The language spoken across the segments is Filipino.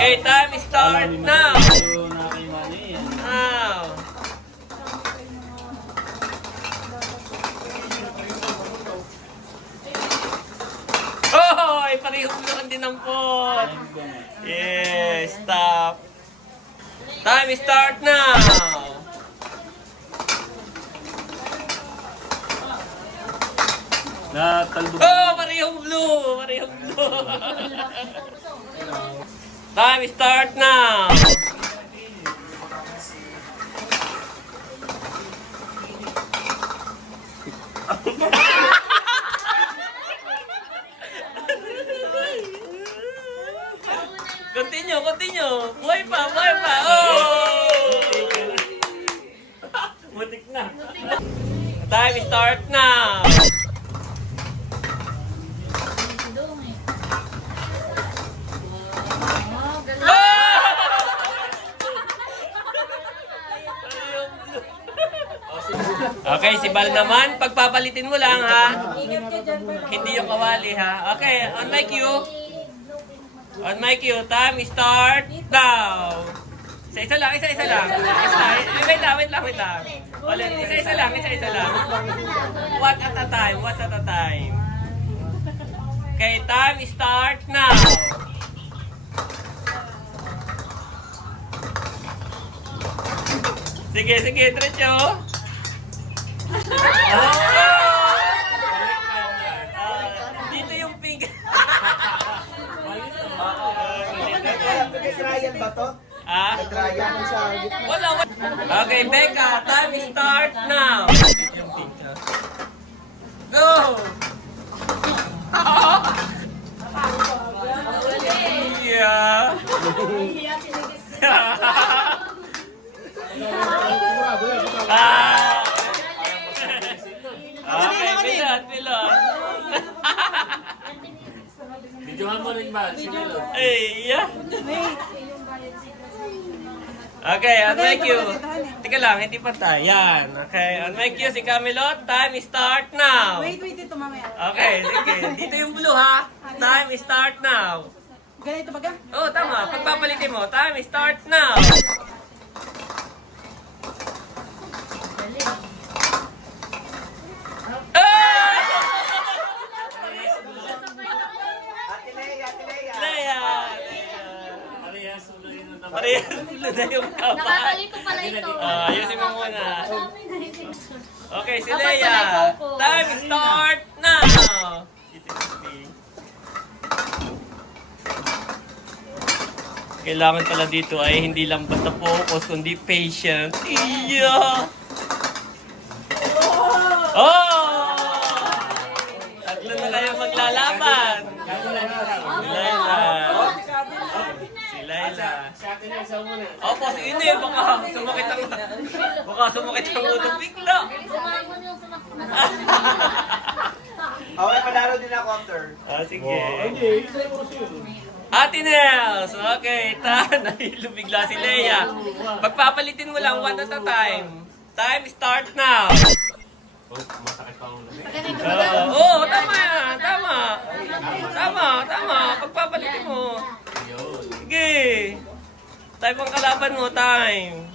Okay, time start now. Now. Oh, ay parehong naman din ang pot. Yes, stop. Time start now. Oh, parehong blue. Parehong blue. Time start now. Continue. Buhay pa. Oh! Mutik na. Time start now. Okay, si Bal naman, pagpapalitin mo lang ha. Hindi yung kawali ha. Okay, on my cue. On my cue, time start now. Isa-isa lang. Wait lang. Ulit, isa-isa lang. One at a time. Okay, time start now. Sige, diretso. Dito yung pink. Nag-Ryan ba to? Nag-Ryan sa gitna. Wala. Okay, Becca, time start now. Go! Yeah. Okay, pilot. Videohan mo rin ba? Yeah. Okay, on my cue. Teka lang, hindi pa tayo. Yan. Okay, on my cue si Camelot. Time start now. Wait, ito mamaya. Okay, sige. Dito yung blue ha. Time start now. Ganito ba ka? Oh, tama. Pagpapalitin mo. Time start now. Parehas na yung kapal. Nakakalito pala ito. Ayusin mo muna. Okay, si Leia. Time start now. Kailangan pala dito ay hindi lang basta focus, kundi patient. Iya! Oh! Tatlo na kayo maglalaban. Si Laila. Sa atin ang saw muna. Opo, hindi. Baka sumakit ang ulo bigla. Okay, palaro din ako after. Sige. Ate Nels! Okay, nahilo bigla si Leia. Pagpapalitin mo lang one at a time. Time start now. Masakit pa ang ulo. Oo, tama yan. Tama. Pagpapalitin mo. Sige. Time ang kalaban mo, time.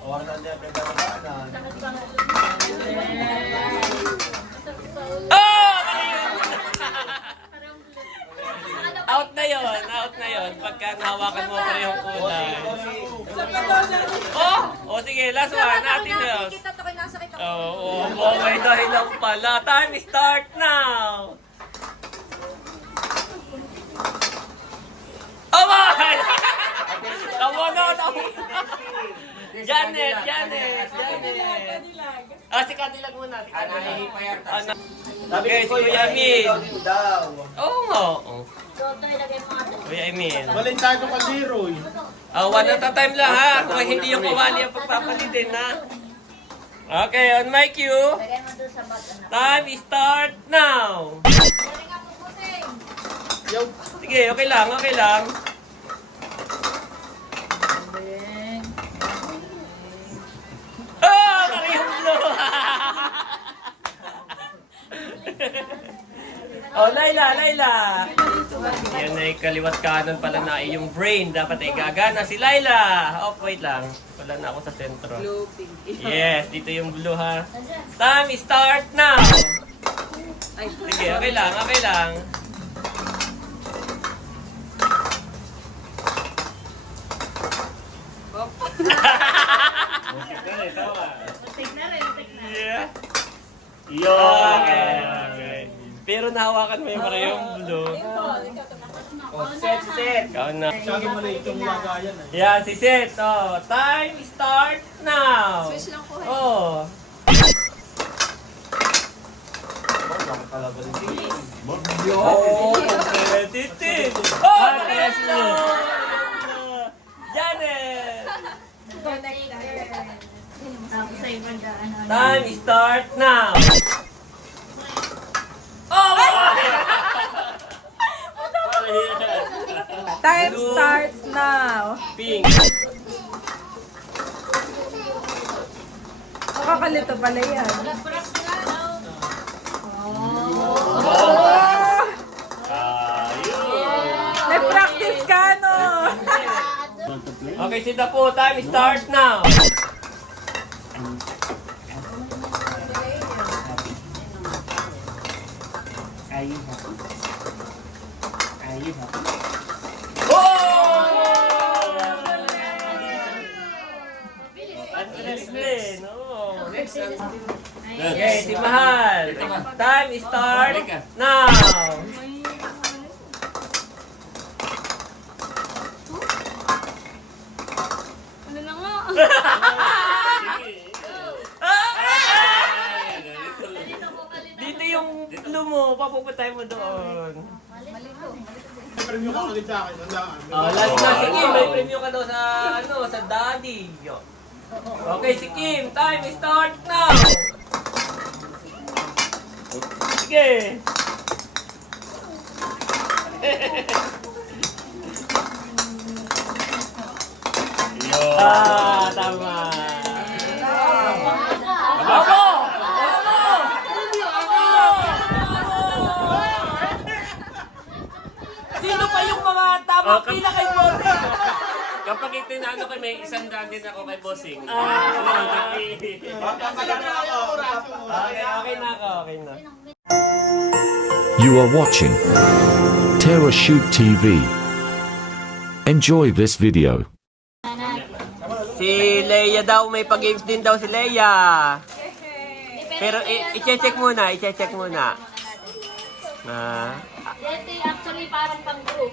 Awalan niya, pinagkakalaan. Oh! Out na yon. Pagka nahawakan mo parehong kulay. Oh, sige, last one. Ate Nels. May dahilan pala. Time start now. Oh my! Tamo na. Janet. Si Cadillac muna. Okay, si Kuya Min. Oo nga. Kuya Min. Valentino Calderoy. One at a time lang ha. Kung hindi yung kawali ang pagpapalitin ha. Okay, on my cue. Time start now. Sige, okay lang. Oh, parehong blue. Oh, Laila. Yan ay kaliwat kanan pala na yung brain. Dapat ay gagana si Laila. Oh, wait lang. Wala na ako sa sentro. Yes, dito yung blue ha. Time start now! Sige, okay lang, okay lang. Yeah. Okay, okay. Pero nahawakan mo yung parehong blue. Set. Ikaw na. Siyagi mo na itong lagayan. Yan, si Seth. Oh, time start now. Switch lang po. Oh. Yo, competitive. Oh, yes, no. Janet. Time start now. Oh, Time Blue. starts now. pink. Makakalito pala yan. May practice ka, no? Okay, sita po. Time start now. Ang bilis din. Oh. Okay, si Mahal. Time start now. Ano na nga? Dito yung blue mo, papupuntahin mo doon. Premyo ka ulit sa akin. Handaan. Oh, last na si Kim, may preview ka daw sa sa daddy. Yo. Okay, si Kim, time start now. Sige. Tama. Ako! Sino pa yung mga tamang pila kay Bote? Kapag itinano ko, may 100 din ako kay Bossing. Papadala na ako. Okay na ako, okay na. You are watching Terra Shoot TV. Enjoy this video. Si Leia daw, may pag-games din daw si Leia. Pero i-check muna, i-check muna. Ito yung actually parang pang-group.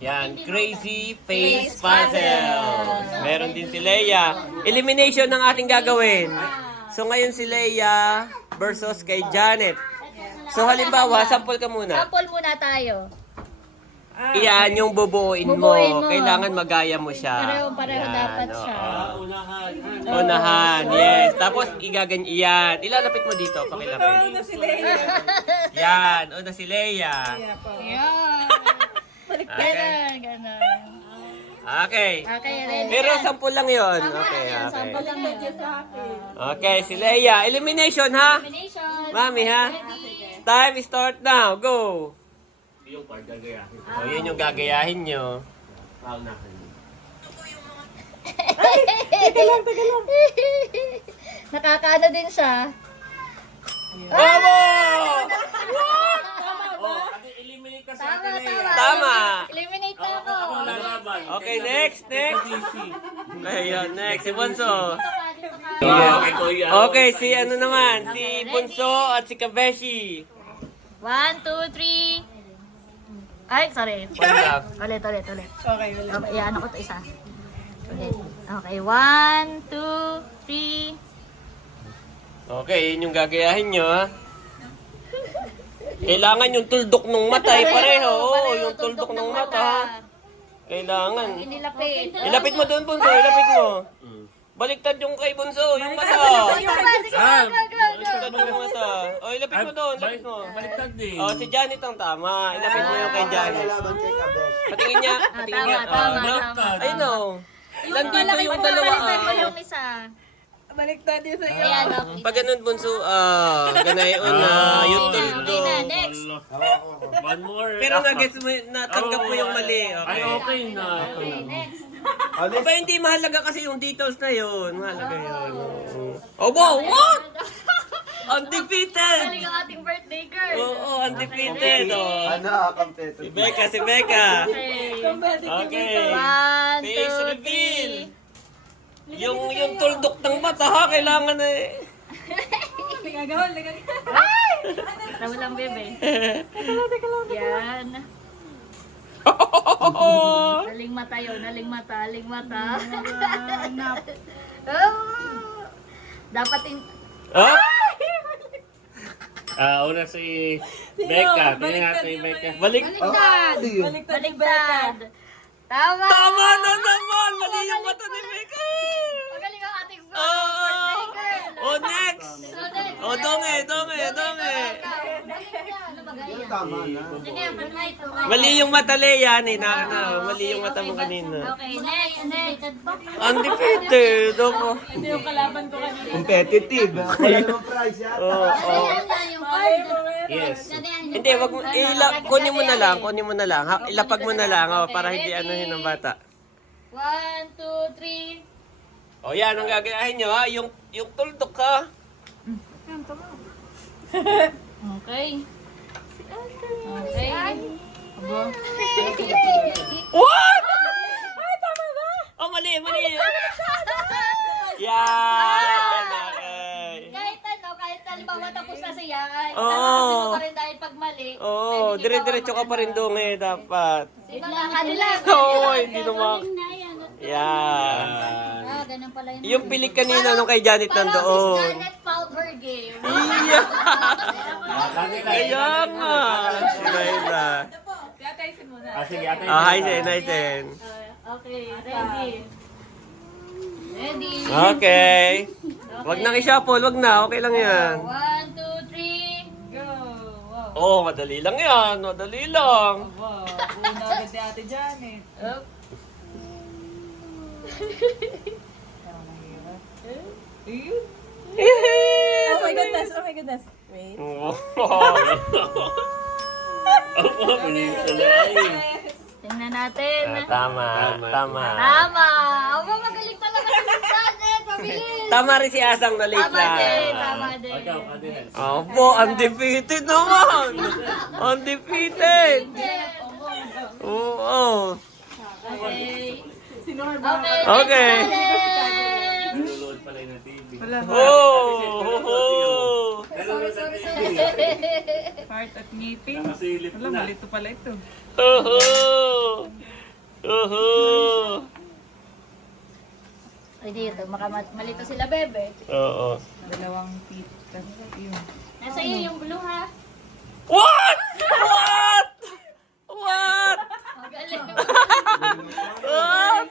Yan, Crazy Face Puzzle. Meron din si Leia. Elimination ng ating gagawin. So ngayon si Leia versus kay Janet. So halimbawa, sample ka muna. Sample muna tayo. Iyan yung bubuuin mo. Bubuuin mo. Kailangan magaya mo siya. Pareho-pareho Yan, dapat oo. siya. Unahan, yes. Tapos igaganyan iyan. Ilalapit mo dito, pakilapit. Una si Leia. Yan, una si Leia. Ayan. Okay. Ganon. Okay. Okay, ready? Pero 10 lang yon. Okay, okay. Sample lang yun. Okay, si Leia. Elimination, ha? Elimination. Mami, ha? Time start now. Go. Yung part gagayahin. O, yun yung gagayahin nyo. Paunahan. Teka lang. Nakakaano din siya. Bravo! Oh, eliminate ka sa Tama, atin eh. tama. Tama. Eliminate na ako. Ako lalaban. Okay, next. Ayun, next. Si Bunso. Dito ka. Okay, kuya. Okay, si ano naman? Si Bunso at si Kabeshi. 1, 2, 3. Ay, sorry. One lap. Ulit. Okay, ulit. Iyan ako to isa. Ulit. Okay, 1, 2, 3. Okay, yun yung gagayahin nyo, ha? Kailangan yung tuldok ng mata, pareho. Oo, yung tuldok ng mata, ha? Kailangan. Inilapit. Ilapit mo doon, Bunso. Ilapit mo. Baliktad yung kay Bunso, yung mata. Baliktad mo yung mata. O, ilapit mo doon, ilapit mo. Baliktad din. O, si Janet ang tama. Ilapit mo yung kay Janet. Lalaban kay Kabesh. Patingin niya, patingin niya. Tama. Ayun o. Nandito yung dalawa. Palitan mo ah. yung isa. Baliktad yun sa'yo. Ayan, okay. Pag ganun, bunso, ganayon na yung Okay tuldo. na, next. One more. Pero nag-gets mo, natanggap mo yung mali. Ay, Okay. okay na. Okay, next. Aba, hindi mahalaga kasi yung details na yun. Mahalaga yun. Oh, wow! What? Undefeated! Galing ang ating birthday girl. Oo, undefeated. Oh. Ano, kampeto. Si Becca, si Becca. Okay. Okay. 1, Face 2, reveal. 3. Yung tuldok ng mata ha, kailangan na eh. Nagagawan. Tama lang, bebe. Yan. Naling mata yun, naling mata. Oh. Dapat Oh? Una si Becca. Tingnan natin si Becca. Balik. Baliktad! Baliktad! Tama! Tama na naman! Mali yung mata ni Becca. Magaling ang ating Oh, birthday girl! oh, next! So, next. Oh, donge. Ano ba ganyan? Tama na. Sige, mag-light. Mali yung mata, Leia. Mali yung mata mo kanina. Okay, next. Undefeated. Ako. Ito yung kalaban ko kanina. Competitive. Wala namang prize yan. Oh, oh. Yung card. Yes. Hindi, wag mo, kunin mo na lang. Ha, ilapag mo na lang, para hindi anuhin ng bata. 1, 2, 3. O yan, ang gagayahin nyo ha, yung tuldok ha. Okay. Okay. What? Oh, mali. Yan, okay. Kahit halimbawa tapos na siya, ay Oo. tatapusin mo pa rin dahil pag mali. Oo, dire-diretso ka pa rin donge, dapat. Kanila. Oo, hindi naman. Yan. Ah, ganun pala yun. Yung pilik kanina nung kay Janet Parang nandoon. si Janet found her game. Iya. Kaya nga. Iba. Tiyataysin mo na. Sige, ate. Hi, Sen. Okay, ready. Ready. Okay. Wag nang i-shuffle, wag na. Okay lang yan. 1, 2, 3. Go. Wow. Oo, madali lang yan. Madali lang. Wow. Una agad ni Ate Janet. Oh. Ayun. Yay! Oh my goodness. Wait. Opo, pinintulay. Tingnan natin. Tama. Tama. Aba, magaling talaga si Janet. Pabilis. Tama rin si Asang na late Tama din. lang. Tama din. Ikaw, Kadel. Opo, undefeated naman. Undefeated. Oo. Okay. Sinorba. Okay. Nanonood pala yun ng TV. Wala ba? Oh. Nanonood ng TV. Heart at ngipin. Nakasilip Wala, na. malito pala ito. Ay, dito. Malito sila, bebe. Oo. Dalawang feet. Yun. Nasa iyo yung blue, ha? What? Magaling. What?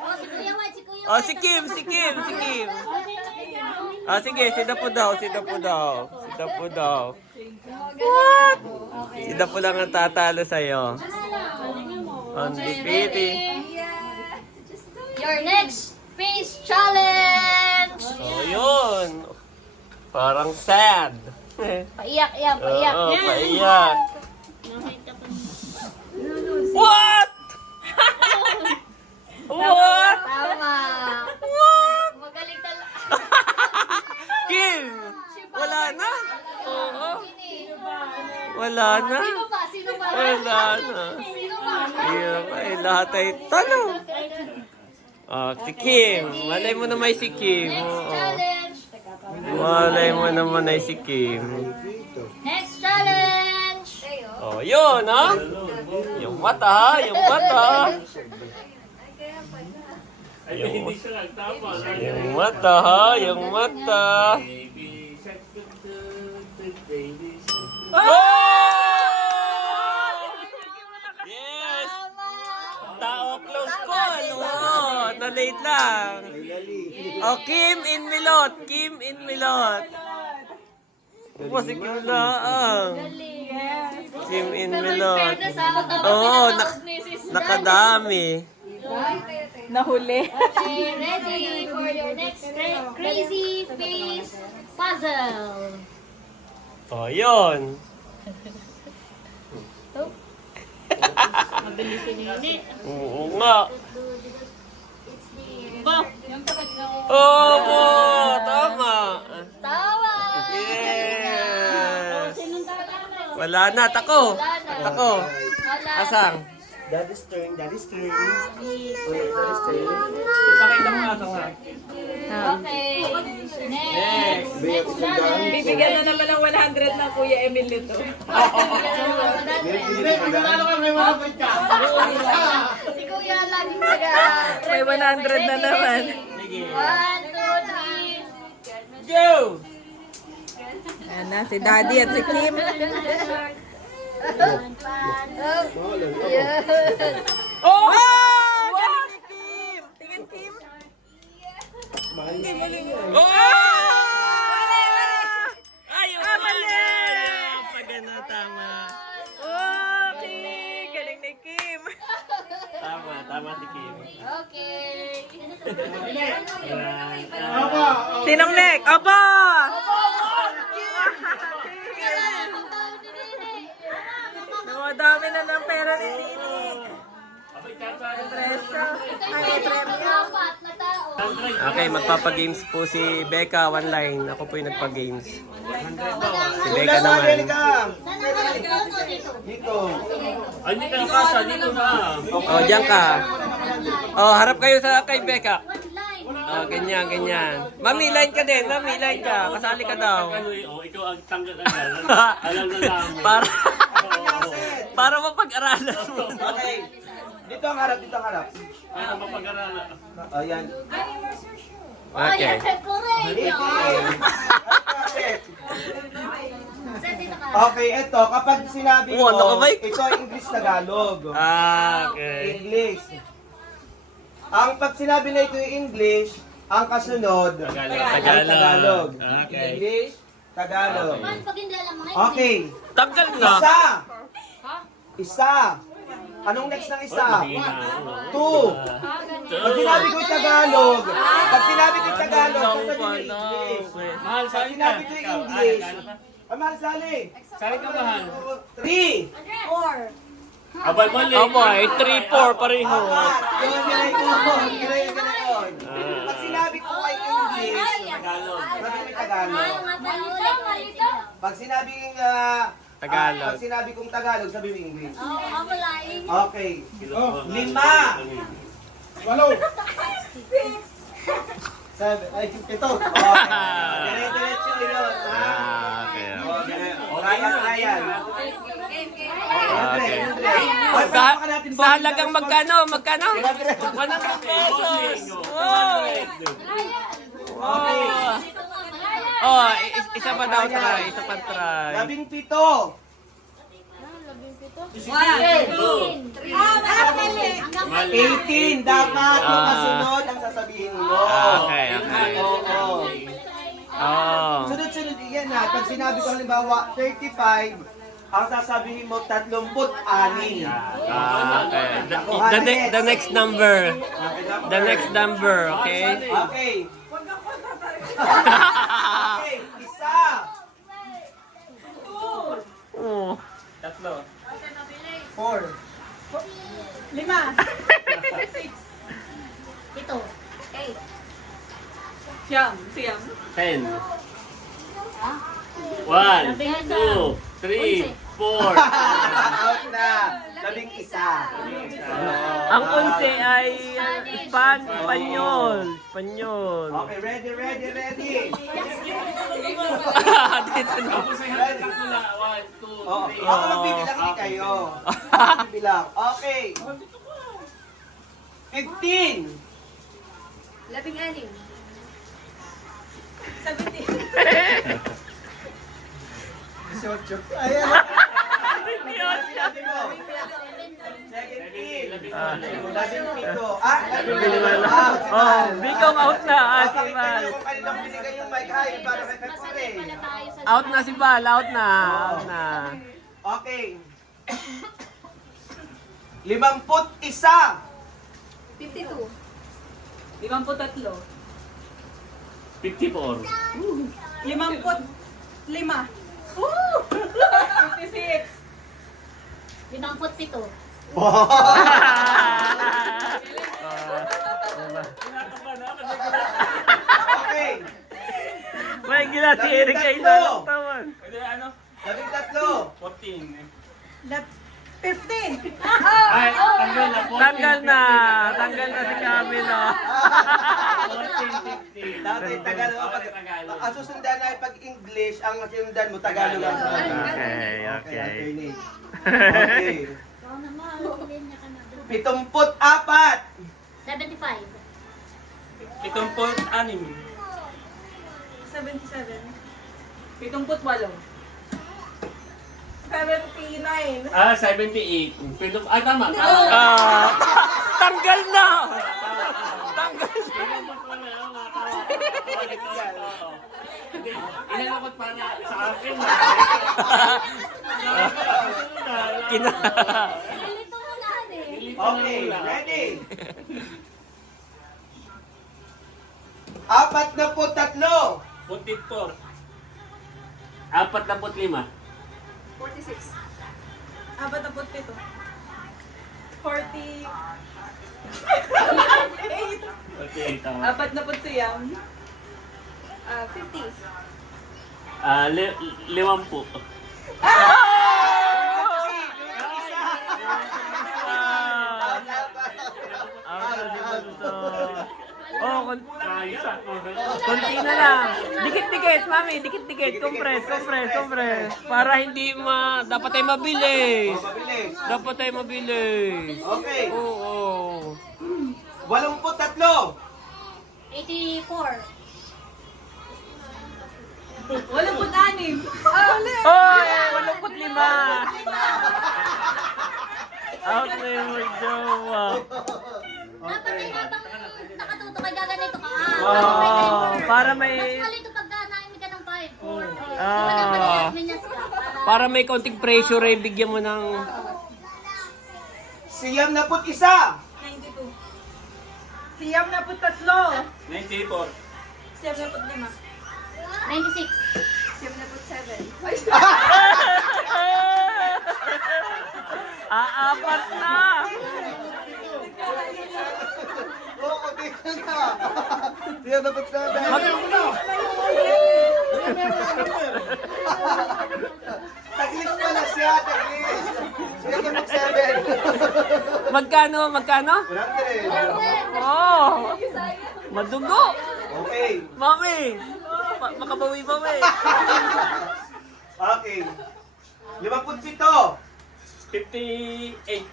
Oh, si Kuya White, si Kuya Oh, White. si Kim. Okay, Ah, sige, sida po daw. Okay. Sida po lang ang tatalo sa'yo. Undefeated. Your next face challenge. Oh, yun. Parang sad. Paiyak, yan, paiyak. Oo, paiyak. What? What? Tama. Magaling talaga. Kim! Wala na? Oo. Wala na? Sino ba? Sino ba? Wala na. Sino ba? Ayun, ay lahat ay talo. Oh, si Kim. Malay mo naman si Kim. Next Oo. challenge. Malay mo naman ay si Kim. Next challenge. Oh, yun, ha? Yung mata, ha? Yung mata. Ay, hindi siya nagtama. Yung mata, ha? Yung mata. Baby shark, baby shark. Oh! Yes! Tama. Tao close call. Oh, na-late lang. Oh, Kim in Milot. Kim in Milot. Oh, si Kim lang. Kim in Pero in Milot. fairness, ha? Oo, Nakatawag ni Sis Janet. Nakadami. Nahuli. Okay, ready for your next crazy face puzzle. O, yun. Mabilis ini. Oo nga. Ba? Oo, tama. Tawa! Yes. Sinong tatalo? Wala na, tako. Wala na. Tako. Wala. Asang? Daddy's turn, daddy's turn. Ipakita mo nga nga. Okay. Next. Next challenge. Bibigyan na naman ng 100 ng Kuya Emil nito. Hindi, pag nanalo ka, may malapit ka. Si Kuya laging taga. May 100 na naman. 1, 2, 3. Go! Ayan na, si Daddy at si Kim. Oh! Galing ni Kim! Tingin, Kim. Oh! Ayun! mali! Pag ano, tama. Okay! Galing ni Kim. Tama si Kim. Okay. Apa? Sinong next? Aba! Namadami na ng pera ni Tini. Preso. Ay, premyo. Apat na tao. Okay, magpapagames po si Becca one line. Ako po yung nagpa-games. Si Becca naman. Dito. Ay, hindi ka kasha, dito na. Oh, diyan ka. Oh, harap kayo sa kay Becca. One line. Oh, ganyan, ganyan. Mami, line ka din. Mami, line ka. Kasali ka daw. Ano eh, oh, ikaw ang tanggal agad. Alam na namin. Para mapag-aralan mo. Okay. Dito ang harap, dito ang harap. Para mapag-aralan. Ayan. Oh, Okay. yan. Correct. Sir, dito ka. Okay, ito. Kapag sinabi Oh, ko, nakabike. ito ay English-Tagalog. Okay. English. Ang pag sinabi na ito yung English, ang kasunod ay Tagalog. Okay. English, Tagalog. Man, pag hindi alam mga Okay. Tanggal na. Isa. Isa. Anong next ng isa? Two. Pag sinabi ko yung Tagalog, sasabihin yung English. Mahal, Pag sali ka. sinabi ko yung English, mahal sali. Sali ka, mahal. 3. Abay, mali. Opo, 3-4 pareho. Apat. Yun, yun. Pag sinabi ko ay English, sabihin mo Tagalog. Pag sinabing Tagalog. pag sinabi kong Tagalog, sabihin mo English. Oo, ako laing. Okay. 5. 7. Ay, 7. Okay. Diretso yun. Okay. Ryan. Okay. Sa halagang magkano? 100 pesos. Wow! Okay. Oh, isa pa daw try. Isa pa try. 17. 18. Dapat yung kasunod ang sasabihin mo. Okay, okay. Oo. Oh. Sunod-sunod yan ha. Pag sinabi ko halimbawa 35, ang sasabihin mo 36. Okay. The next number. The next number, okay? Okay. Okay, isa. Oh. 4. Ito. 8. Siyam. 10. 1, 2, 3, 4. Out na. 11. Ang 11 ay Espanyol. Okay, ready. Dito na. Tapos ay hanggang tatlo na. 1, 2, Oh, 3. ako magbibilang, hindi kayo. Magbibilang. Okay. 15. 16. 18. Ayan. Sinabi mo. 17. 17. Ah, Oh, Bicom out na. Si Pakita Val. niyo kung kanilang binigay yung mic high para kay Pepsi. Out na si Val. Out na. Okay. 51. 52. 53. 54. 55. 56. 57. Okay. May gila si Eric ay Tatlo. tawan. Pwede ano? 13. 14. 15. Ay, tanggal na. 14, Tanggal na. 15. Tanggal na si Camilo. 14, 15. Dati Tagalog. Ang susundan na pag English, ang sundan mo Tagalog. Okay, okay. attorney. Okay. Ikaw naman, linya ka na. 74. 75. 76. 77. 78. 79. 78. Tama. Tanggal na. Tanggal. Inalakot pa na sa akin. Kina. Nalito mo na eh. Okay, ready? 43. 44. 45. 46. 47. 40. 48. Tama. 47. 50. 50. Oh, konti na lang. Dikit-dikit, mami. Dikit-dikit. Compress. Para hindi dapat ay mabilis. Mabilis. Dapat ay mabilis. Okay. Oo. 83. 84. 86. Oh, 85. Out na yung magjowa. Dapat ay habang nakatuto ka, gaganito ka. Para may... Mas malito pagka naimig ka ng 5, 4, 8. Ah. Minyas ka. Para may konting pressure ay bigyan mo ng... 91. 92. 73. 94. 75. 96. 77. Apat na! Oo, okay na. 97. Taglis pala siya, taglis. Sige, 7. Magkano? 100. Oh! Madugo! Okay. Mami! Makabawi-bawi. Okay. 57. 58.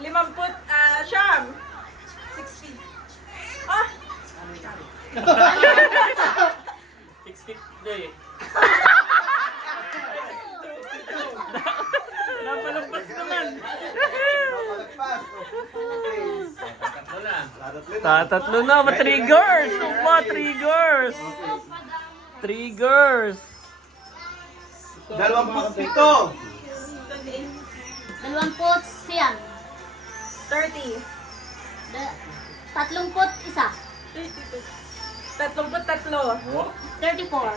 50. 60. Ah! 63. Napalampas naman. Palagpas. Okay. Wala. Tatlo na. Triggers! Supa, triggers! Triggers! 27. 20 siyam. 30. 31. 32. 33. 34.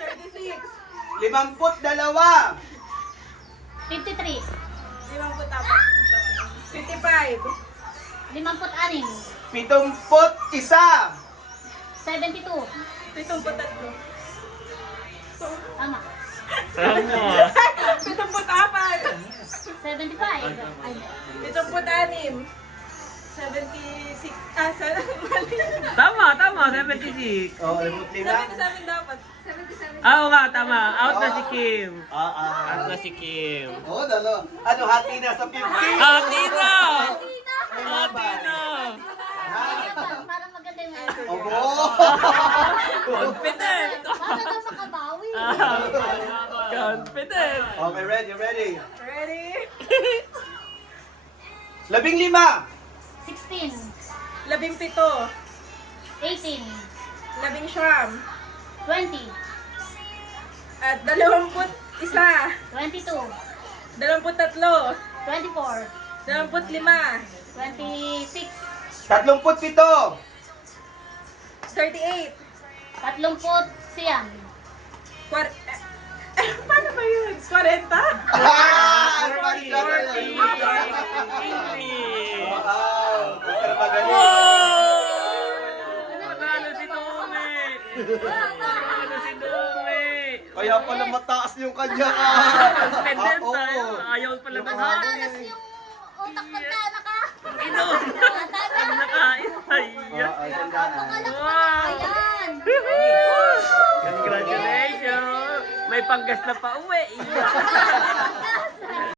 36. 52. 53. 55. 56. 71. 72. 73. Tama. Tama. 74. 75. Ay, 76. 76. Mali. Tama, 76. Oh, 75. 77 dapat. 77. Oo nga, tama. Out na si Kim. Ah. Out na si Kim. Oh, dalo. Ano, hati na sa 50. Hati na! Tina! Hati na! Parang maganda yung answer. Obo. Confident! Para daw makabawi. Confident! Okay, ready. Ready? 15. 16. 17. 18. 19. 20. At 21. 22. 23. 24. 25. 26. 37. 38. 30 siyam. Paano ba yun? 40? Ah! Balik na tayo. English. Wow! Pero magaling. Panalo si Dome. Panalo si Dome. Kaya pala mataas yung kanya. Pendant Oo. ayaw pala ng Madalas yung utak pagkana ka. Ino. Ang nakain. Ayan. Ayan. Congratulations. May panggas na pa uwi.